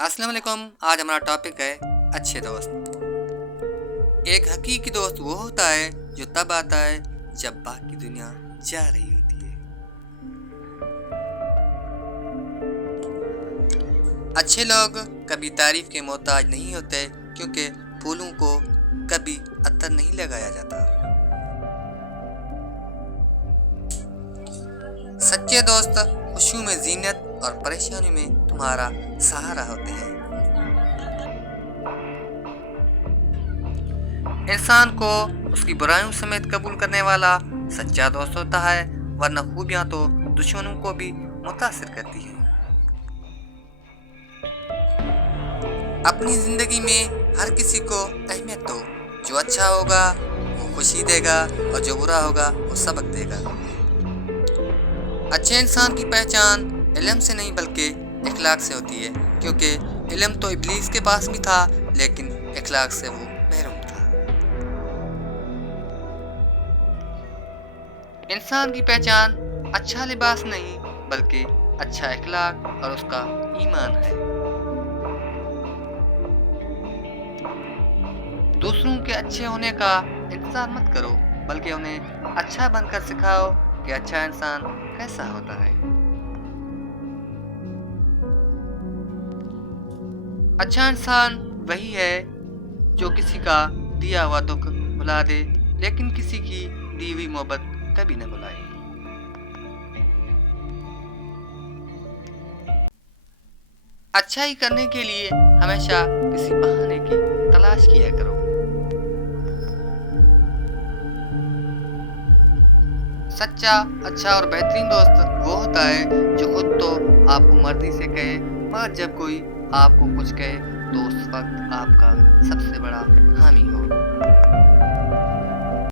السلام علیکم. آج ہمارا ٹاپک ہے اچھے دوست. ایک حقیقی دوست وہ ہوتا ہے جو تب آتا ہے جب باقی دنیا جا رہی ہوتی ہے. اچھے لوگ کبھی تعریف کے محتاج نہیں ہوتے کیونکہ پھولوں کو کبھی عطر نہیں لگایا جاتا. سچے دوست خوشیوں میں زینت اور پریشانی میں تمہارا سہارا ہوتے ہیں. انسان کو اس کی برائیوں سمیت قبول کرنے والا سچا دوست ہوتا ہے، ورنہ خوبیاں تو دشمنوں کو بھی متاثر کرتی ہیں. اپنی زندگی میں ہر کسی کو اہمیت دو. جو اچھا ہوگا وہ خوشی دے گا اور جو برا ہوگا وہ سبق دے گا. اچھے انسان کی پہچان علم سے نہیں بلکہ اخلاق سے ہوتی ہے، کیونکہ علم تو ابلیس کے پاس بھی تھا لیکن اخلاق سے وہ محروم تھا. انسان کی پہچان اچھا لباس نہیں بلکہ اچھا اخلاق اور اس کا ایمان ہے. دوسروں کے اچھے ہونے کا انتظار مت کرو بلکہ انہیں اچھا بن کر سکھاؤ کہ اچھا انسان کیسا ہوتا ہے. اچھا انسان وہی ہے جو کسی کا دیا ہوا دکھ بھلا دے لیکن کسی کی دی ہوئی محبت کبھی نہ بھلائے. اچھائی کرنے کے لیے ہمیشہ کسی بہانے کی تلاش کیا کرو. سچا، اچھا اور بہترین دوست وہ ہوتا ہے جو خود تو آپ کو مرضی سے کہے، مگر جب کوئی آپ کو کچھ کہے تو اس وقت آپ کا سب سے بڑا حامی ہو.